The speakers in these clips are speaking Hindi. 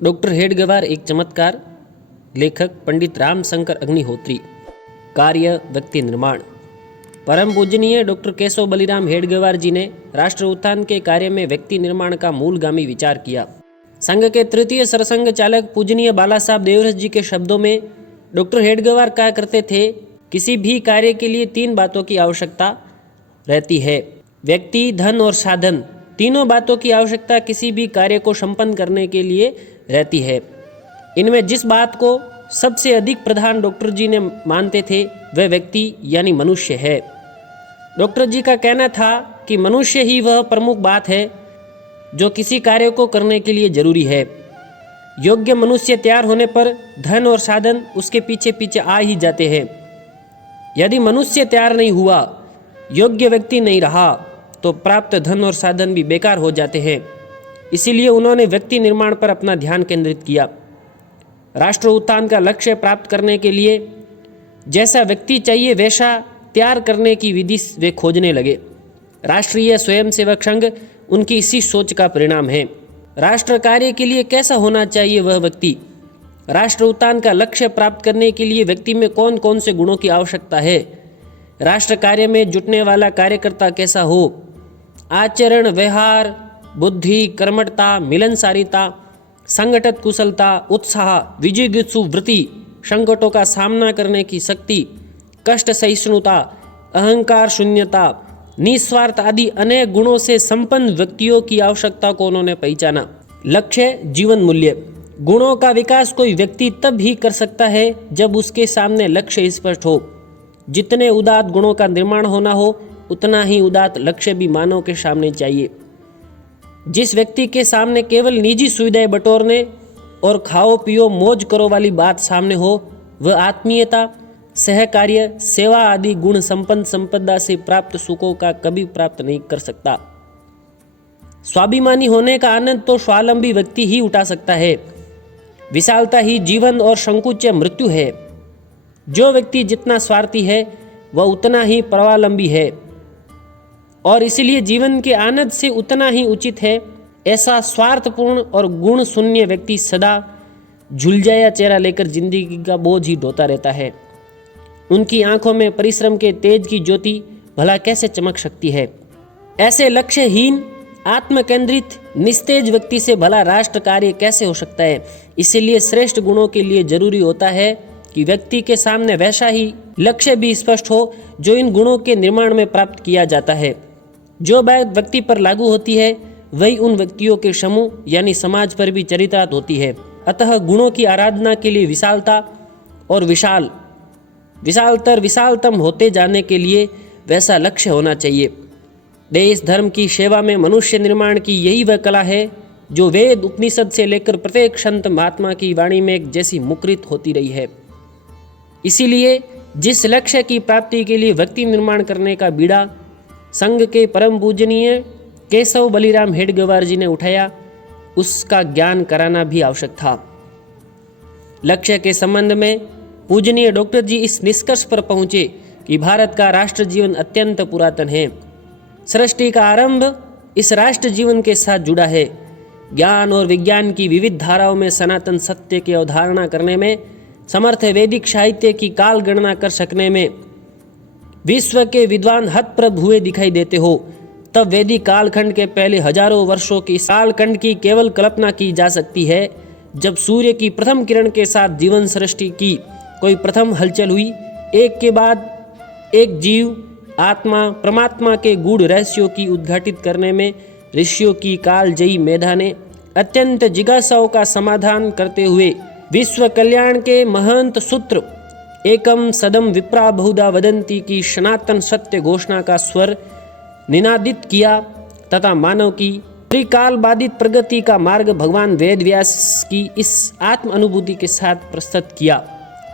डॉक्टर हेडगेवार एक चमत्कार। लेखक पंडित रामशंकर अग्निहोत्री। कार्य व्यक्ति निर्माण। परम पूजनीय डॉक्टर केशव बलिराम हेडगेवार जी ने राष्ट्र उत्थान के कार्य में व्यक्ति निर्माण का मूलगामी विचार किया। संघ के तृतीय सरसंघ चालक पूजनीय बाला साहब देवरस जी के शब्दों में डॉक्टर हेडगेवार कहा करते थे, किसी भी कार्य के लिए 3 बातों की आवश्यकता रहती है, व्यक्ति, धन और साधन। तीनों बातों की आवश्यकता किसी भी कार्य को संपन्न करने के लिए रहती है। इनमें जिस बात को सबसे अधिक प्रधान डॉक्टर जी ने मानते थे वह व्यक्ति यानी मनुष्य है। डॉक्टर जी का कहना था कि मनुष्य ही वह प्रमुख बात है जो किसी कार्य को करने के लिए जरूरी है। योग्य मनुष्य तैयार होने पर धन और साधन उसके पीछे पीछे आ ही जाते हैं। यदि मनुष्य तैयार नहीं हुआ, योग्य व्यक्ति नहीं रहा, तो प्राप्त धन और साधन भी बेकार हो जाते हैं। इसीलिए उन्होंने व्यक्ति निर्माण पर अपना ध्यान केंद्रित किया। राष्ट्र उत्थान का लक्ष्य प्राप्त करने के लिए जैसा व्यक्ति चाहिए वैसा तैयार करने की विधि वे खोजने लगे। राष्ट्रीय स्वयंसेवक संघ उनकी इसी सोच का परिणाम है। राष्ट्र कार्य के लिए कैसा होना चाहिए वह व्यक्ति, राष्ट्र उत्थान का लक्ष्य प्राप्त करने के लिए व्यक्ति में कौन कौन से गुणों की आवश्यकता है, राष्ट्र कार्य में जुटने वाला कार्यकर्ता कैसा हो, आचरण, व्यवहार, बुद्धि, कर्मठता, मिलनसारिता, संगठित कुशलता, उत्साह, विजिगीषु वृत्ति, संकटों का सामना करने की शक्ति, कष्ट सहिष्णुता, अहंकार शून्यता, निस्वार्थ आदि अनेक गुणों से संपन्न व्यक्तियों की आवश्यकता को उन्होंने पहचाना। लक्ष्य, जीवन मूल्य। गुणों का विकास कोई व्यक्ति तब ही कर सकता है जब उसके सामने लक्ष्य स्पष्ट हो। जितने उदात्त गुणों का निर्माण होना हो उतना ही उदात्त लक्ष्य भी मानव के सामने चाहिए। जिस व्यक्ति के सामने केवल निजी सुविधाएं बटोरने और खाओ पियो मौज करो वाली बात सामने हो, वह आत्मीयता, सहकार्य, सेवा आदि गुण संपन्न संपदा से प्राप्त सुखों का कभी प्राप्त नहीं कर सकता। स्वाभिमानी होने का आनंद तो स्वावलंबी व्यक्ति ही उठा सकता है। विशालता ही जीवन और संकुच मृत्यु है। जो व्यक्ति जितना स्वार्थी है वह उतना ही परावलंबी है और इसलिए जीवन के आनंद से उतना ही उचित है। ऐसा स्वार्थपूर्ण और गुण शून्य व्यक्ति सदा झुलझाया चेहरा लेकर जिंदगी का बोझ ही ढोता रहता है। उनकी आंखों में परिश्रम के तेज की ज्योति भला कैसे चमक सकती है। ऐसे लक्ष्यहीन, आत्मकेंद्रित, निस्तेज व्यक्ति से भला राष्ट्र कार्य कैसे हो सकता है। इसीलिए श्रेष्ठ गुणों के लिए जरूरी होता है कि व्यक्ति के सामने वैसा ही लक्ष्य भी स्पष्ट हो जो इन गुणों के निर्माण में प्राप्त किया जाता है। जो बात व्यक्ति पर लागू होती है वही उन व्यक्तियों के समूह यानी समाज पर भी चरितार्थ होती है। अतः गुणों की आराधना के लिए विशालता और विशालतर विशालतम होते जाने के लिए वैसा लक्ष्य होना चाहिए। देश धर्म की सेवा में मनुष्य निर्माण की यही वह कला है जो वेद उपनिषद से लेकर प्रत्येक संत महात्मा की वाणी में एक जैसी मुखरित होती रही है। इसीलिए जिस लक्ष्य की प्राप्ति के लिए व्यक्ति निर्माण करने का बीड़ा संघ के परम पूजनीय केशव बलिराम हेडगेवार जी ने उठाया, उसका ज्ञान कराना भी आवश्यक था। लक्ष्य के संबंध में पूजनीय डॉक्टर जी इस निष्कर्ष पर पहुंचे कि भारत का राष्ट्र जीवन अत्यंत पुरातन है। सृष्टि का आरंभ इस राष्ट्र जीवन के साथ जुड़ा है। ज्ञान और विज्ञान की विविध धाराओं में सनातन सत्य की अवधारणा करने में समर्थ वैदिक साहित्य की काल गणना कर सकने में विश्व के विद्वान हतप्रभ हुए दिखाई देते हो। तब वैदिक कालखंड के पहले हजारों वर्षों की कालखंड की केवल कल्पना की जा सकती है जब सूर्य की प्रथम किरण के साथ जीवन सृष्टि की कोई प्रथम हलचल हुई। एक के बाद एक जीव आत्मा परमात्मा के गूढ़ रहस्यों की उद्घाटित करने में ऋषियों की कालजयी मेधा ने अत्यंत जिज्ञासाओं का समाधान करते हुए विश्व कल्याण के महंत सूत्र एकम सदम विप्रा बहुधा वदंती की सनातन सत्य घोषणा का स्वर निनादित किया तथा मानव की त्रिकाल बाधित प्रगति का मार्ग भगवान वेद व्यास की इस आत्म अनुभूति के साथ प्रस्तुत किया।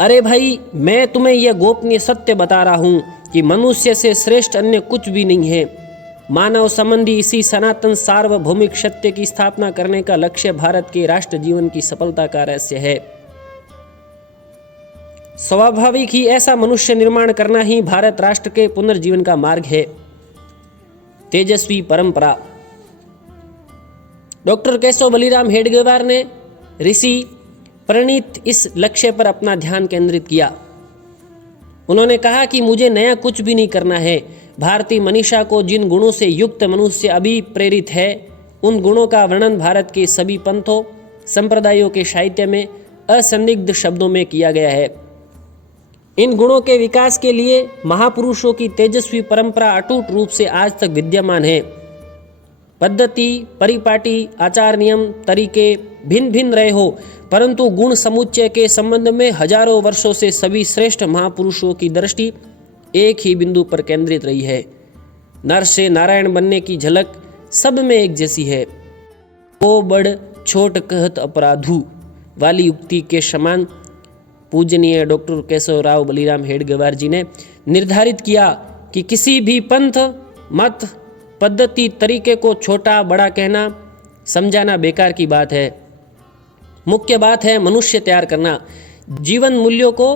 अरे भाई, मैं तुम्हें यह गोपनीय सत्य बता रहा हूँ कि मनुष्य से श्रेष्ठ अन्य कुछ भी नहीं है। मानव संबंधी इसी सनातन सार्वभौमिक सत्य की स्थापना करने का लक्ष्य भारत के राष्ट्र जीवन की सफलता का रहस्य है। स्वाभाविक ही ऐसा मनुष्य निर्माण करना ही भारत राष्ट्र के पुनर्जीवन का मार्ग है। तेजस्वी परंपरा। डॉक्टर केशव बलिराम हेडगेवार ने ऋषि प्रणीत इस लक्ष्य पर अपना ध्यान केंद्रित किया। उन्होंने कहा कि मुझे नया कुछ भी नहीं करना है। भारतीय मनीषा को जिन गुणों से युक्त मनुष्य अभी प्रेरित है, उन गुणों का वर्णन भारत के सभी पंथों संप्रदायों के साहित्य में असंदिग्ध शब्दों में किया गया है। इन गुणों के विकास के लिए महापुरुषों की तेजस्वी परंपरा अटूट रूप से आज तक विद्यमान है। पद्धति, परिपाटी, आचार, नियम, तरीके भिन्न भिन्न रहे हो, परंतु गुण समुच्चय के संबंध में हजारों वर्षों से सभी श्रेष्ठ महापुरुषों की दृष्टि एक ही बिंदु पर केंद्रित रही है। नर से नारायण बनने की झलक सब में एक जैसी है। वो बड़ छोट कहत अपराधु वाली उक्ति के समान पूजनीय डॉक्टर केशवराव बलिराम हेडगेवार जी ने निर्धारित किया कि किसी भी पंथ, मत, पद्धति, तरीके को छोटा बड़ा कहना, समझाना बेकार की बात है। मुख्य बात है मनुष्य तैयार करना, जीवन मूल्यों को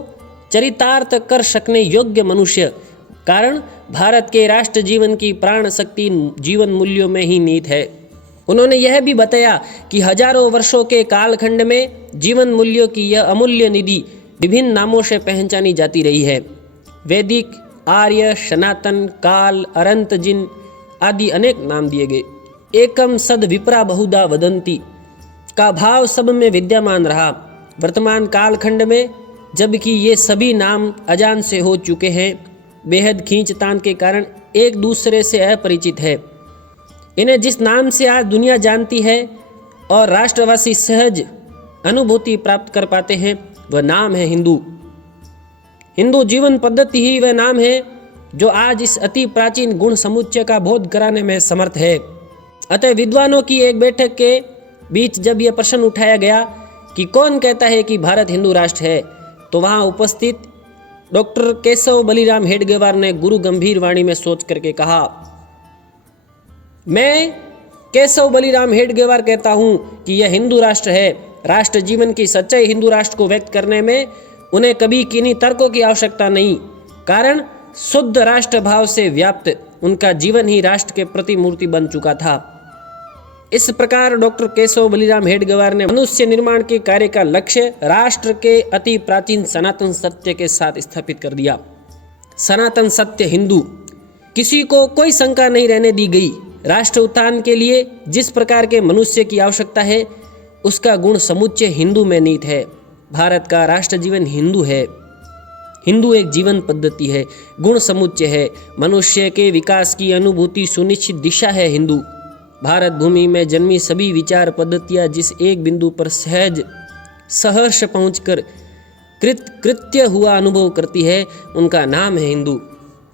चरितार्थ कर सकने योग्य मनुष्य। कारण भारत के राष्ट्र जीवन की प्राण शक्ति जीवन मूल्यों में ही निहित है। उन्होंने यह भी बताया कि हजारों वर्षों के कालखंड में जीवन मूल्यों की यह अमूल्य निधि विभिन्न नामों से पहचानी जाती रही है। वैदिक, आर्य, सनातन, काल, अरंत, जिन आदि अनेक नाम दिए गए। एकम सद विप्रा बहुधा वदंती का भाव सब में विद्यमान रहा। वर्तमान कालखंड में जबकि ये सभी नाम अजान से हो चुके हैं, बेहद खींचतान के कारण एक दूसरे से अपरिचित है। इन्हें जिस नाम से आज दुनिया जानती है और राष्ट्रवासी सहज अनुभूति प्राप्त कर पाते हैं, वह नाम है हिंदू। हिंदू जीवन पद्धति ही वह नाम है जो आज इस अति प्राचीन गुण समुच्चय का बोध कराने में समर्थ है। अतः विद्वानों की एक बैठक के बीच जब यह प्रश्न उठाया गया कि कौन कहता है कि भारत हिंदू राष्ट्र है, तो वहां उपस्थित डॉक्टर केशव बलिराम हेडगेवार ने गुरु गंभीर वाणी में सोच करके कहा, मैं केशव बलिराम हेडगेवार कहता हूं कि यह हिंदू राष्ट्र है। राष्ट्र जीवन की सच्चाई हिंदू राष्ट्र को व्यक्त करने में उन्हें कभी किन्हीं तर्कों की आवश्यकता नहीं। कारण शुद्ध राष्ट्र भाव से व्याप्त उनका जीवन ही राष्ट्र के प्रतिमूर्ति बन चुका था। इस प्रकार डॉक्टर केशव बलिराम हेडगेवार ने मनुष्य निर्माण के कार्य का लक्ष्य राष्ट्र के अति प्राचीन सनातन सत्य के साथ स्थापित कर दिया। सनातन सत्य हिंदू, किसी को कोई शंका नहीं रहने दी गई। राष्ट्र उत्थान के लिए जिस प्रकार के मनुष्य की आवश्यकता है, उसका गुण समुच्चय हिंदू में निहित है। भारत का राष्ट्र जीवन हिंदू है। हिंदू एक जीवन पद्धति है, गुण समुच्चय है, मनुष्य के विकास की अनुभूति सुनिश्चित दिशा है हिंदू। भारत भूमि में जन्मी सभी विचार पद्धतियाँ जिस एक बिंदु पर सहज सहर्ष पहुंचकर कृत्य हुआ अनुभव करती है, उनका नाम है हिंदू।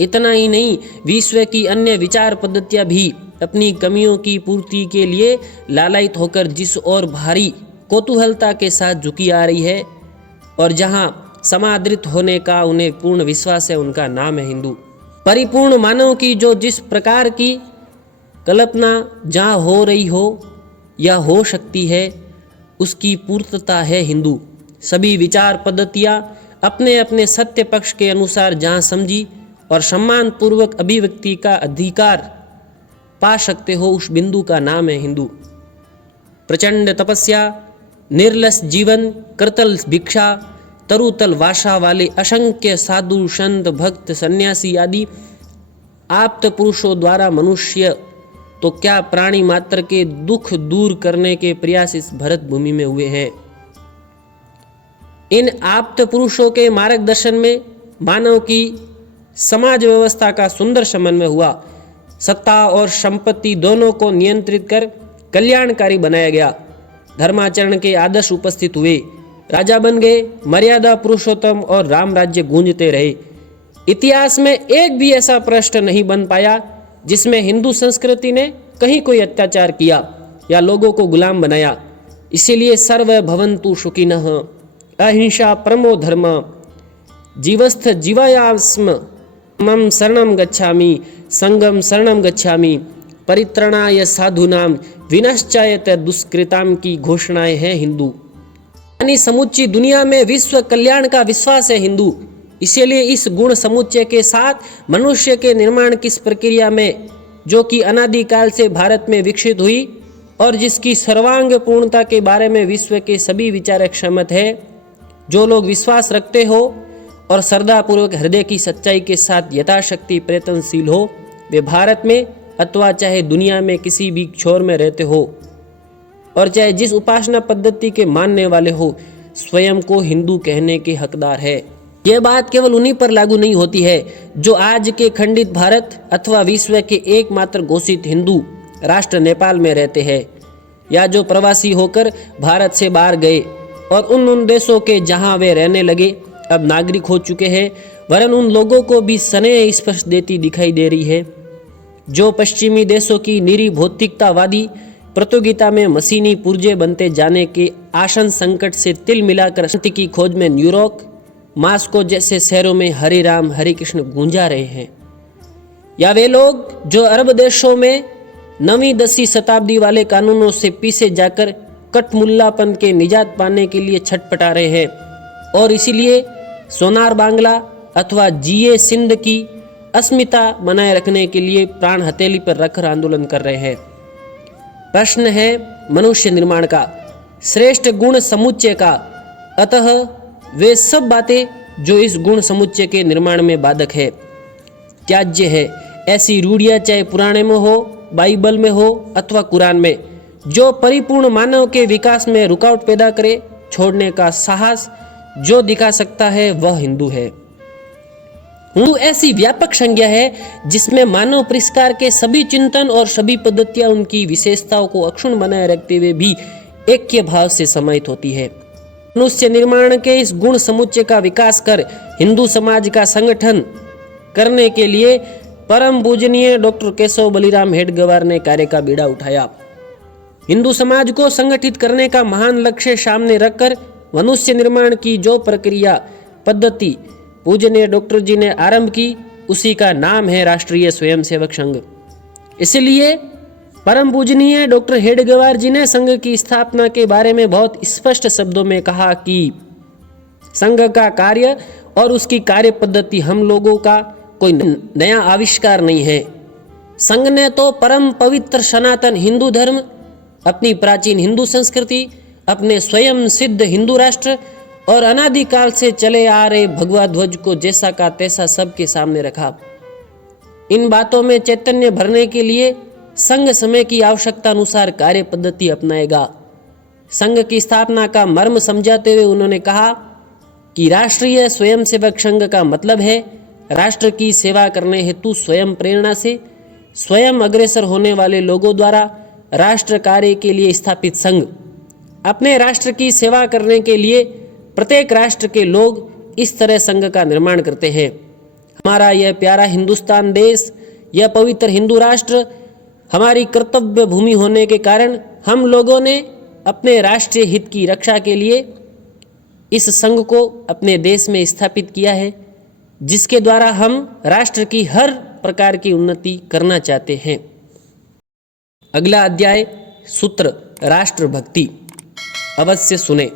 इतना ही नहीं, विश्व की अन्य विचार पद्धतियाँ भी अपनी कमियों की पूर्ति के लिए लालायित होकर जिस और भारी कौतूहलता के साथ झुकी आ रही है और जहाँ समादृत होने का उन्हें पूर्ण विश्वास है, उनका नाम है हिंदू। परिपूर्ण मानव की जो जिस प्रकार की कल्पना जहाँ हो रही हो या हो सकती है, उसकी पूर्तता है हिंदू। सभी विचार पद्धतियाँ अपने अपने सत्य पक्ष के अनुसार जहाँ समझी और सम्मान पूर्वक अभिव्यक्ति का अधिकार पा सकते हो, उस बिंदु का नाम है हिंदू। प्रचंड तपस्या, निर्लस जीवन, करतल भिक्षा, तरुतल वाशा वाले असंख्य साधु, संत, भक्त, सन्यासी आदि आप्त पुरुषों द्वारा मनुष्य तो क्या प्राणी मात्र के दुख दूर करने के प्रयास इस भरत भूमि में हुए हैं। इन आप्त पुरुषों के मार्गदर्शन में मानव की समाज व्यवस्था का सुंदर समन्वय हुआ। सत्ता और संपत्ति दोनों को नियंत्रित कर कल्याणकारी बनाया गया। धर्माचरण के आदर्श उपस्थित हुए, राजा बन गए, मर्यादा पुरुषोत्तम और राम राज्य गूंजते रहे। इतिहास में एक भी ऐसा प्रश्न नहीं बन पाया जिसमें हिंदू संस्कृति ने कहीं कोई अत्याचार किया या लोगों को गुलाम बनाया। इसीलिए सर्व भवन्तु सुखिनः, अहिंसा परमो धर्म, जीवस्थ जीवायास्म, मम शरणं गच्छामि, संगम शरणं गच्छामि, परित्रणाय साधूनां, विनश्चायत दुष्कृतां की घोषणाएं हैं हिंदू। यानी समुच्ची दुनिया में विश्व कल्याण का विश्वास है हिंदू। इसीलिए इस गुण समुच्चय के साथ मनुष्य के निर्माण की इस प्रक्रिया में, जो कि अनादिकाल से भारत में विकसित हुई, और जिसकी सर्वांग पूर्णता के बारे में विश्व के सभी विचारक सहमत है। जो लोग विश्वास रखते हो और श्रद्धापूर्वक हृदय की सच्चाई के साथ यथाशक्ति प्रयत्नशील हो, वे भारत में अथवा चाहे दुनिया में किसी भी छोर में रहते हो और चाहे जिस उपासना पद्धति के मानने वाले हो, स्वयं को हिंदू कहने के हकदार है। यह बात केवल उन्हीं पर लागू नहीं होती है जो आज के खंडित भारत अथवा विश्व के एकमात्र घोषित हिंदू राष्ट्र नेपाल में रहते हैं, या जो प्रवासी होकर भारत से बाहर गए और उन देशों के जहां वे रहने लगे अब नागरिक हो चुके हैं, वरन उन लोगों को भी स्नेह स्पर्श देती दिखाई दे रही है जो पश्चिमी देशों की निरी भौतिकतावादी प्रतियोगिता में मशीनी पुर्जे बनते जाने के आसन संकट से तिल मिलाकर शांति की खोज में न्यूयॉर्क, मास्को जैसे शहरों में हरे राम हरे कृष्ण गूंजा रहे हैं, या वे लोग जो अरब देशों में 9वीं-10वीं शताब्दी वाले कानूनों से पीछे जाकर कटमुल्लापन के निजात पाने के लिए छटपटा रहे हैं और इसीलिए सोनार बांग्ला अथवा जीए सिंध की अस्मिता बनाए रखने के लिए प्राण हथेली पर रखकर आंदोलन कर रहे हैं। प्रश्न है मनुष्य निर्माण का, श्रेष्ठ गुण समुच्चय का। अतः वे सब बातें जो इस गुण समुच्चय के निर्माण में बाधक है, त्याज्य है, ऐसी रूढ़ियाँ चाहे पुराणे में हो, बाइबल में हो अथवा कुरान में, जो परिपूर्ण मानव के विकास में रुकावट पैदा करे, छोड़ने का साहस जो दिखा सकता है वह हिंदू है। हिंदू ऐसी व्यापक संज्ञा है जिसमें मानव परिष्कार के सभी चिंतन और सभी पद्धतियां उनकी विशेषताओं को अक्षुण्ण बनाए रखते हुए भी ऐक्य भाव से समाहित होती है। मनुष्य निर्माण के इस गुण समुच्चय का विकास कर हिंदू समाज का संगठन करने के लिए परम पूजनीय डॉक्टर केशव बलिराम हेडगेवार ने कार्य का बीड़ा उठाया। हिंदू समाज को संगठित करने का महान लक्ष्य सामने रखकर मनुष्य निर्माण की जो प्रक्रिया पद्धति पूजनीय डॉक्टर जी ने आरंभ की, उसी का नाम है राष्ट्रीय स्वयंसेवक संघ। इसलिए परम पूजनीय डॉक्टर हेडगेवार जी ने संघ की स्थापना के बारे में बहुत स्पष्ट शब्दों में कहा कि संघ का कार्य और उसकी कार्य पद्धति हम लोगों का कोई नया आविष्कार नहीं है। संघ ने तो परम पवित्र सनातन हिंदू धर्म, अपनी प्राचीन हिंदू संस्कृति, अपने स्वयं सिद्ध हिंदू राष्ट्र और अनादिकाल से चले आ रहे भगवा ध्वज को जैसा का तैसा सबके सामने रखा। इन बातों में चैतन्य भरने के लिए संघ समय की आवश्यकता अनुसार कार्य पद्धति अपनाएगा। संघ की स्थापना का मर्म समझाते हुए उन्होंने कहा कि राष्ट्रीय स्वयंसेवक संघ का मतलब है राष्ट्र की सेवा करने हेतु स्वयं प्रेरणा से स्वयं अग्रसर होने वाले लोगों द्वारा राष्ट्र कार्य के लिए स्थापित संघ। अपने राष्ट्र की सेवा करने के लिए प्रत्येक राष्ट्र के लोग इस तरह संघ का निर्माण करते हैं। हमारा यह प्यारा हिंदुस्तान देश, यह पवित्र हिंदू राष्ट्र हमारी कर्तव्य भूमि होने के कारण हम लोगों ने अपने राष्ट्रीय हित की रक्षा के लिए इस संघ को अपने देश में स्थापित किया है, जिसके द्वारा हम राष्ट्र की हर प्रकार की उन्नति करना चाहते हैं। अगला अध्याय सूत्र राष्ट्रभक्ति अवश्य सुने।